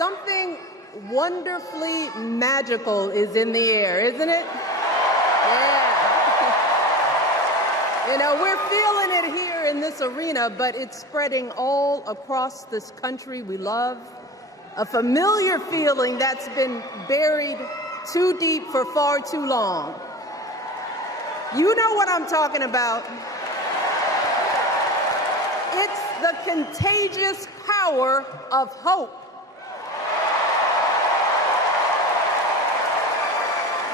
something wonderfully magical is in the air, isn't it? Yeah. You know, we're feeling it here in this arena, but it's spreading all across this country we love. A familiar feeling that's been buried too deep for far too long. You know what I'm talking about. It's the contagious power of hope.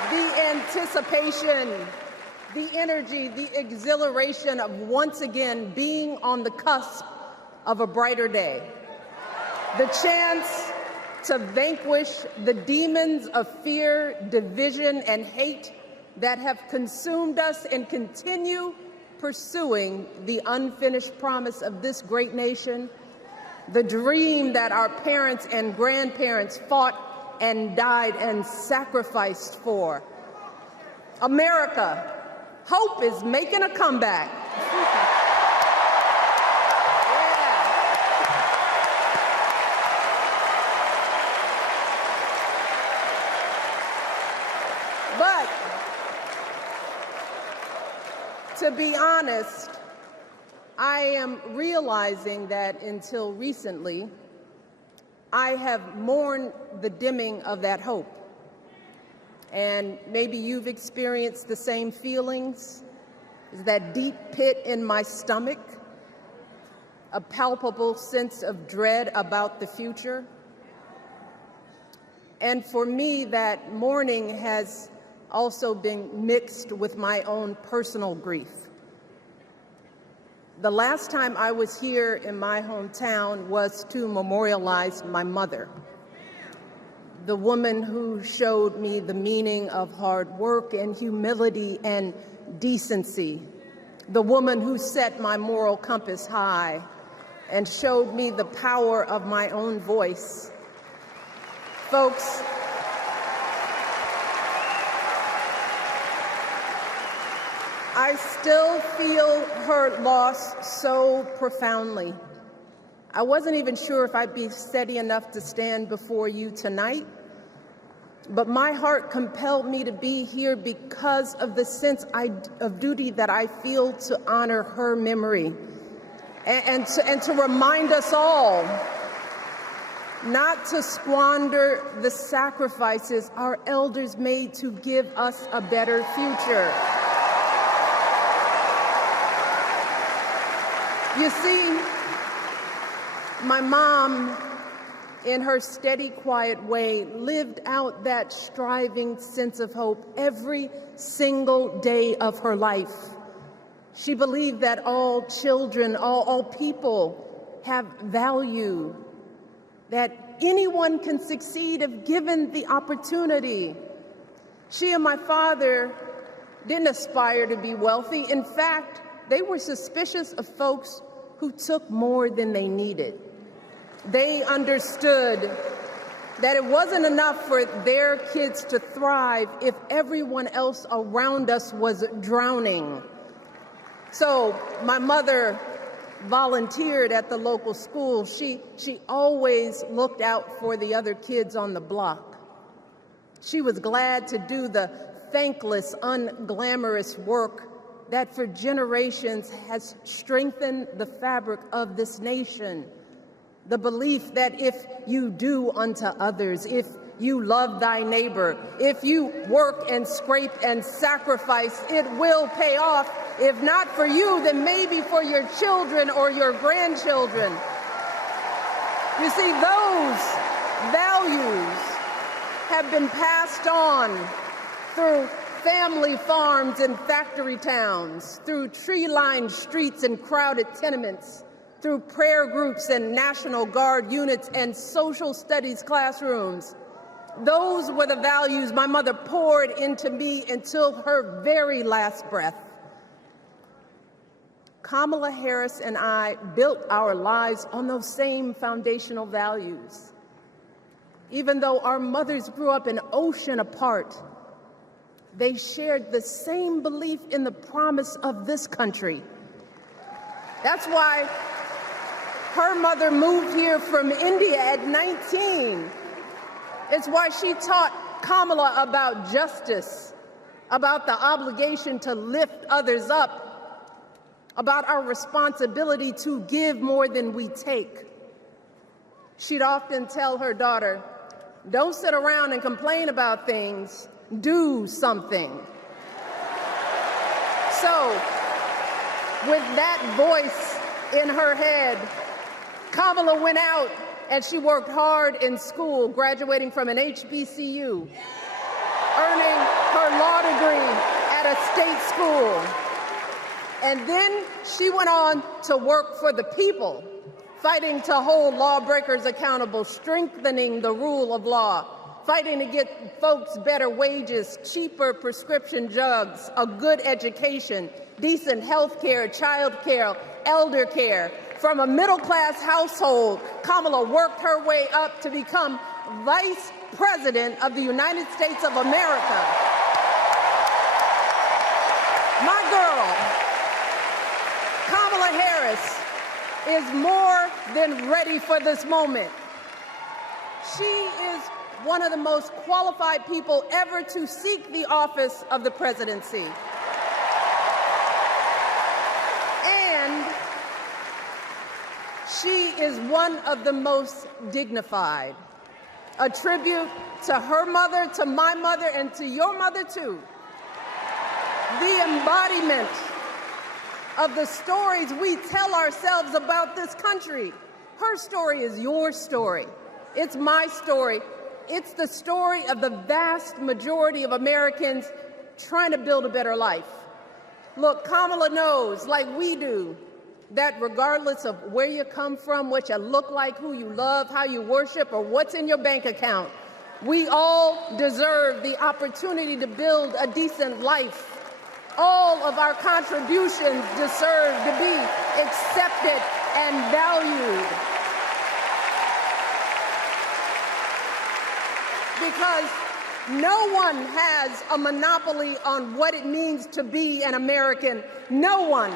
The anticipation, the energy, the exhilaration of once again being on the cusp of a brighter day. The chance to vanquish the demons of fear, division, and hate that have consumed us and continue pursuing the unfinished promise of this great nation, the dream that our parents and grandparents fought and died and sacrificed for. America, hope is making a comeback. But to be honest, I am realizing that until recently, I have mourned the dimming of that hope. And maybe you've experienced the same feelings, that deep pit in my stomach, a palpable sense of dread about the future. And for me, that mourning has also been mixed with my own personal grief. The last time I was here in my hometown was to memorialize my mother, the woman who showed me the meaning of hard work and humility and decency, the woman who set my moral compass high and showed me the power of my own voice. Folks, I still feel her loss so profoundly. I wasn't even sure if I'd be steady enough to stand before you tonight, but my heart compelled me to be here because of the sense of duty that I feel to honor her memory and to remind us all not to squander the sacrifices our elders made to give us a better future. You see, my mom, in her steady, quiet way, lived out that striving sense of hope every single day of her life. She believed that all children, all people have value, that anyone can succeed if given the opportunity. She and my father didn't aspire to be wealthy. In fact, they were suspicious of folks who took more than they needed. They understood that it wasn't enough for their kids to thrive if everyone else around us was drowning. So my mother volunteered at the local school. She always looked out for the other kids on the block. She was glad to do the thankless, unglamorous work that for generations has strengthened the fabric of this nation. The belief that if you do unto others, if you love thy neighbor, if you work and scrape and sacrifice, it will pay off. If not for you, then maybe for your children or your grandchildren. You see, those values have been passed on through family farms and factory towns, through tree-lined streets and crowded tenements, through prayer groups and National Guard units and social studies classrooms. Those were the values my mother poured into me until her very last breath. Kamala Harris and I built our lives on those same foundational values. Even though our mothers grew up an ocean apart, they shared the same belief in the promise of this country. That's why Her mother moved here from India at 19. It's why she taught Kamala about justice, about the obligation to lift others up, about our responsibility to give more than we take. She'd often tell her daughter, "Don't sit around and complain about things, do something." So, with that voice in her head, Kamala went out and she worked hard in school, graduating from an HBCU, earning her law degree at a state school. And then she went on to work for the people, fighting to hold lawbreakers accountable, strengthening the rule of law, fighting to get folks better wages, cheaper prescription drugs, a good education, decent health care, child care, elder care. From a middle-class household, Kamala worked her way up to become Vice President of the United States of America. My girl, Kamala Harris, is more than ready for this moment. She is one of the most qualified people ever to seek the office of the presidency. And she is one of the most dignified. A tribute to her mother, to my mother, and to your mother too. The embodiment of the stories we tell ourselves about this country. Her story is your story. It's my story. It's the story of the vast majority of Americans trying to build a better life. Look, Kamala knows, like we do, that regardless of where you come from, what you look like, who you love, how you worship, or what's in your bank account, we all deserve the opportunity to build a decent life. All of our contributions deserve to be accepted and valued. Because no one has a monopoly on what it means to be an American. No one.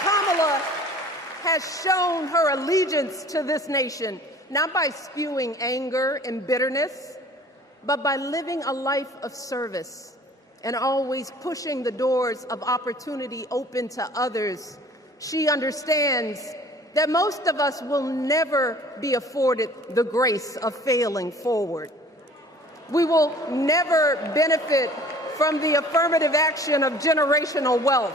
Kamala has shown her allegiance to this nation, not by spewing anger and bitterness, but by living a life of service and always pushing the doors of opportunity open to others. She understands that most of us will never be afforded the grace of failing forward. We will never benefit from the affirmative action of generational wealth.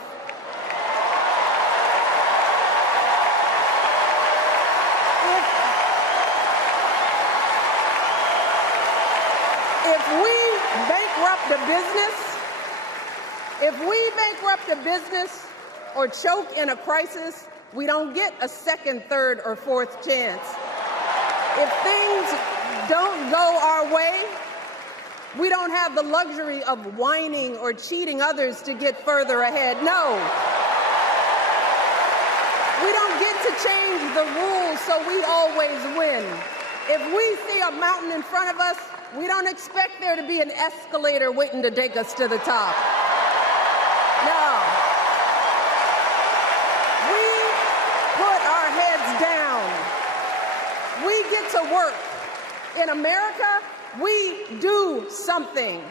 If we bankrupt a business or choke in a crisis, we don't get a second, third, or fourth chance. If things don't go our way, we don't have the luxury of whining or cheating others to get further ahead. No. We don't get to change the rules so we always win. If we see a mountain in front of us, we don't expect there to be an escalator waiting to take us to the top. No. We put our heads down. We get to work. In America, we do something.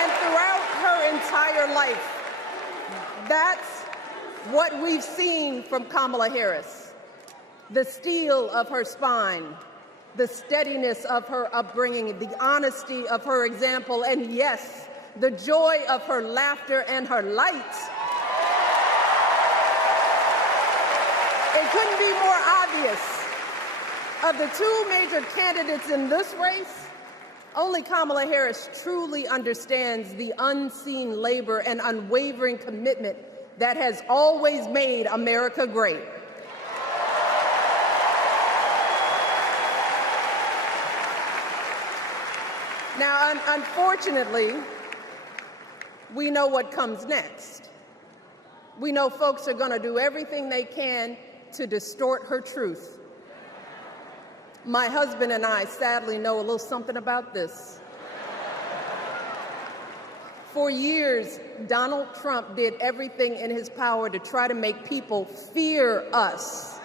And throughout her entire life, that's what we've seen from Kamala Harris. The steel of her spine, the steadiness of her upbringing, the honesty of her example, and yes, the joy of her laughter and her light. It couldn't be more obvious. Of the two major candidates in this race, only Kamala Harris truly understands the unseen labor and unwavering commitment that has always made America great. Now, unfortunately, we know what comes next. We know folks are going to do everything they can to distort her truth. My husband and I sadly know a little something about this. For years, Donald Trump did everything in his power to try to make people fear us.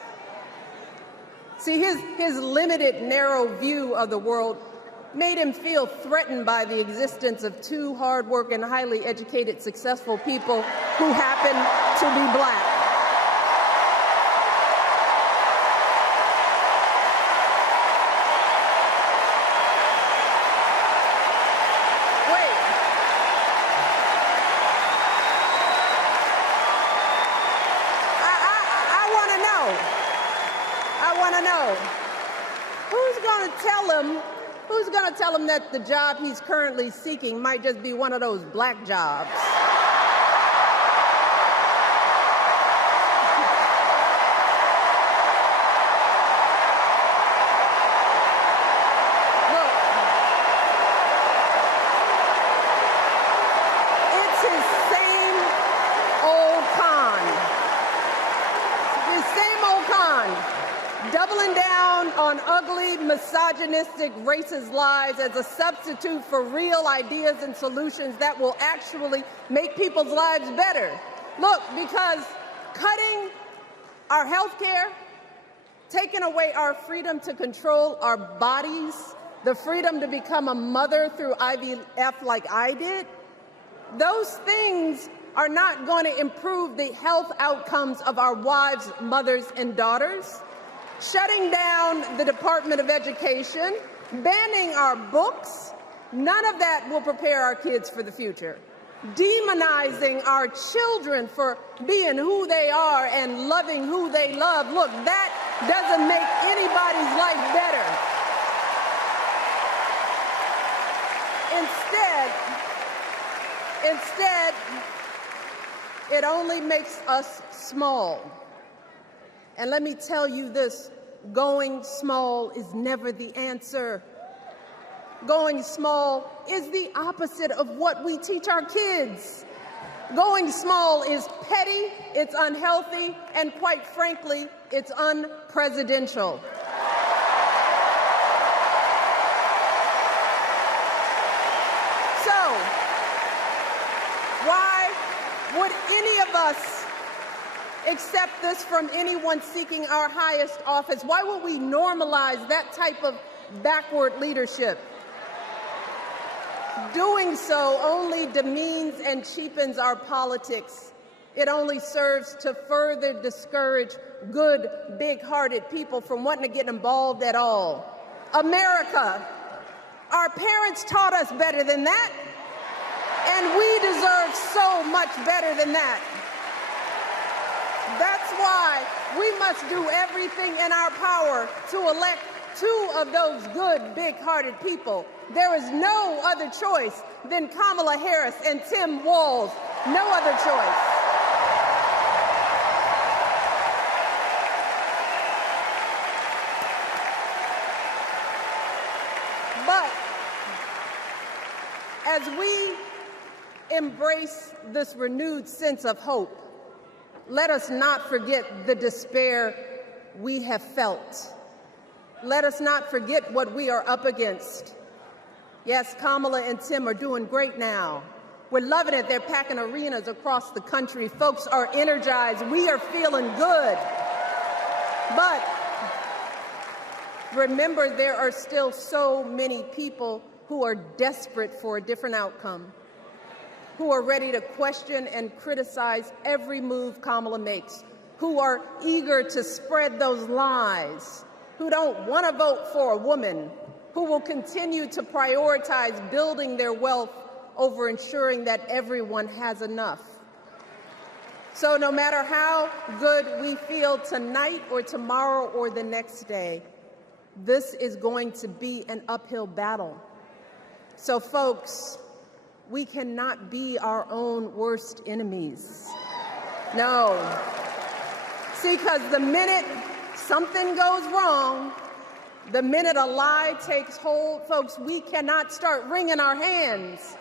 See, his limited, narrow view of the world made him feel threatened by the existence of two hardworking, highly educated, successful people who happen to be black. Who's going to tell him that the job he's currently seeking might just be one of those black jobs? Look, it's his same old con. His same old con. Doubling down on ugly, misogynistic, racist lies as a substitute for real ideas and solutions that will actually make people's lives better. Look, because cutting our health care, taking away our freedom to control our bodies, the freedom to become a mother through IVF like I did, those things are not going to improve the health outcomes of our wives, mothers, and daughters. Shutting down the Department of Education, banning our books, none of that will prepare our kids for the future. Demonizing our children for being who they are and loving who they love, look, that doesn't make anybody's life better. Instead, it only makes us small. And let me tell you this, going small is never the answer. Going small is the opposite of what we teach our kids. Going small is petty, it's unhealthy, and quite frankly, it's unpresidential. So, why would any of us accept this from anyone seeking our highest office? Why would we normalize that type of backward leadership? Doing so only demeans and cheapens our politics. It only serves to further discourage good, big-hearted people from wanting to get involved at all. America, our parents taught us better than that, and we deserve so much better than that. That's why we must do everything in our power to elect two of those good, big-hearted people. There is no other choice than Kamala Harris and Tim Walz. No other choice. But as we embrace this renewed sense of hope, let us not forget the despair we have felt. Let us not forget what we are up against. Yes, Kamala and Tim are doing great now. We're loving it. They're packing arenas across the country. Folks are energized. We are feeling good. But remember, there are still so many people who are desperate for a different outcome, who are ready to question and criticize every move Kamala makes, who are eager to spread those lies, who don't want to vote for a woman, who will continue to prioritize building their wealth over ensuring that everyone has enough. So no matter how good we feel tonight or tomorrow or the next day, this is going to be an uphill battle. So folks, we cannot be our own worst enemies. No. See, because the minute something goes wrong, the minute a lie takes hold, folks, we cannot start wringing our hands.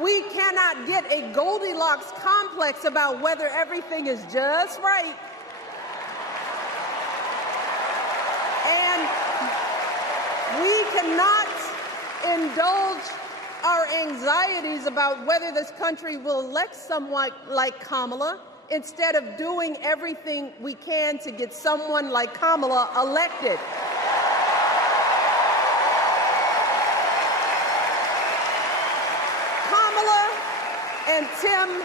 We cannot get a Goldilocks complex about whether everything is just right. And we cannot indulge our anxieties about whether this country will elect someone like Kamala instead of doing everything we can to get someone like Kamala elected. Kamala and Tim,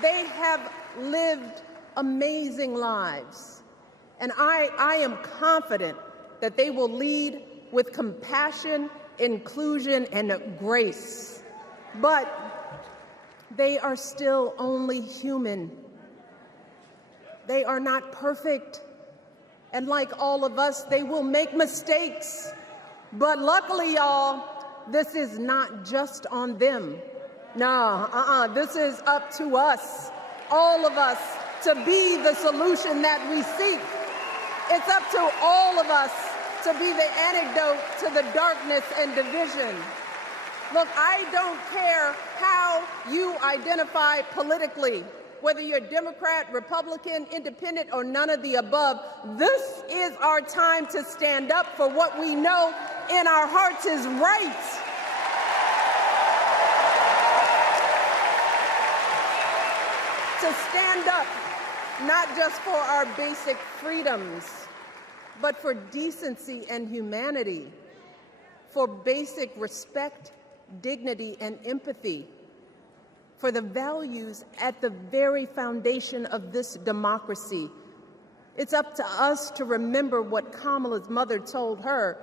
they have lived amazing lives, and I am confident that they will lead with compassion, inclusion, and grace. But they are still only human. They are not perfect. And like all of us, they will make mistakes. But luckily, y'all, this is not just on them. No, this is up to us, all of us, to be the solution that we seek. It's up to all of us to be the antidote to the darkness and division. Look, I don't care how you identify politically, whether you're Democrat, Republican, Independent, or none of the above. This is our time to stand up for what we know in our hearts is right. To stand up, not just for our basic freedoms, but for decency and humanity, for basic respect, dignity, and empathy, for the values at the very foundation of this democracy. It's up to us to remember what Kamala's mother told her.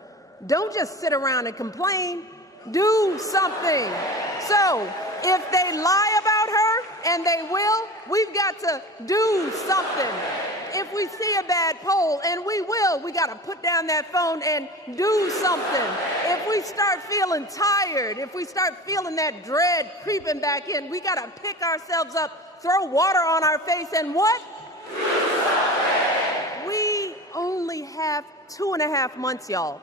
Don't just sit around and complain, do something. So if they lie about her, and they will, we've got to do something. If we see a bad poll, and we will, we got to put down that phone and do something. If we start feeling tired, if we start feeling that dread creeping back in, we got to pick ourselves up, throw water on our face, and what? We only have 2.5 months, y'all,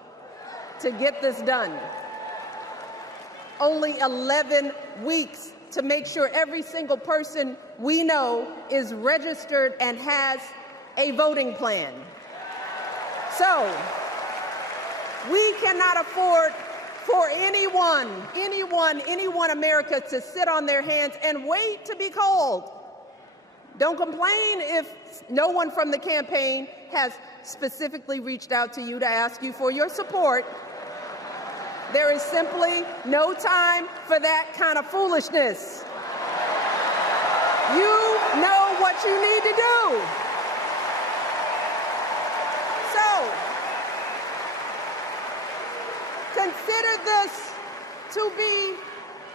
to get this done. Only 11 weeks to make sure every single person we know is registered and has a voting plan. So we cannot afford for anyone America to sit on their hands and wait to be called. Don't complain if no one from the campaign has specifically reached out to you to ask you for your support. There is simply no time for that kind of foolishness. You know what you need to do. So, consider this to be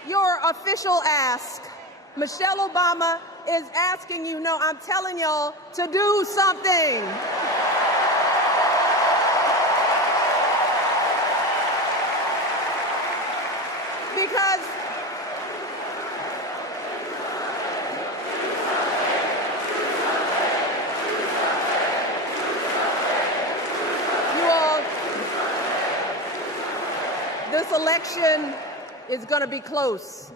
your official ask. Michelle Obama is asking you, no, I'm telling y'all to do something. Because you all, this election is going to be close.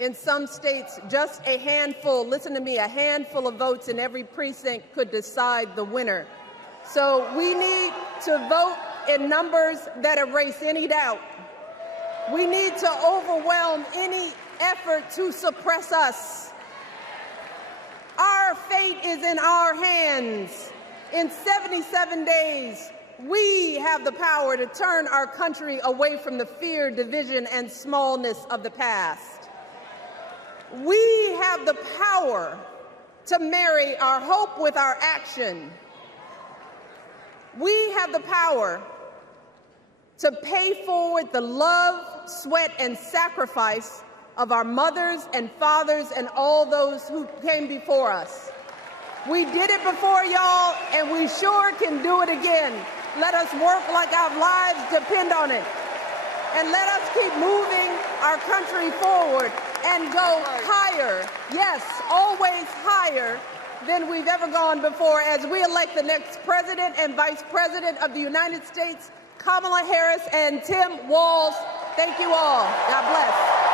In some states, just a handful, listen to me, a handful of votes in every precinct could decide the winner. So we need to vote in numbers that erase any doubt. We need to overwhelm any effort to suppress us. Our fate is in our hands. In 77 days, we have the power to turn our country away from the fear, division, and smallness of the past. We have the power to marry our hope with our action. We have the power to pay forward the love, sweat, and sacrifice of our mothers and fathers and all those who came before us. We did it before, y'all, and we sure can do it again. Let us work like our lives depend on it. And let us keep moving our country forward and go higher, yes, always higher than we've ever gone before as we elect the next President and Vice President of the United States, Kamala Harris and Tim Walz. Thank you all. God bless.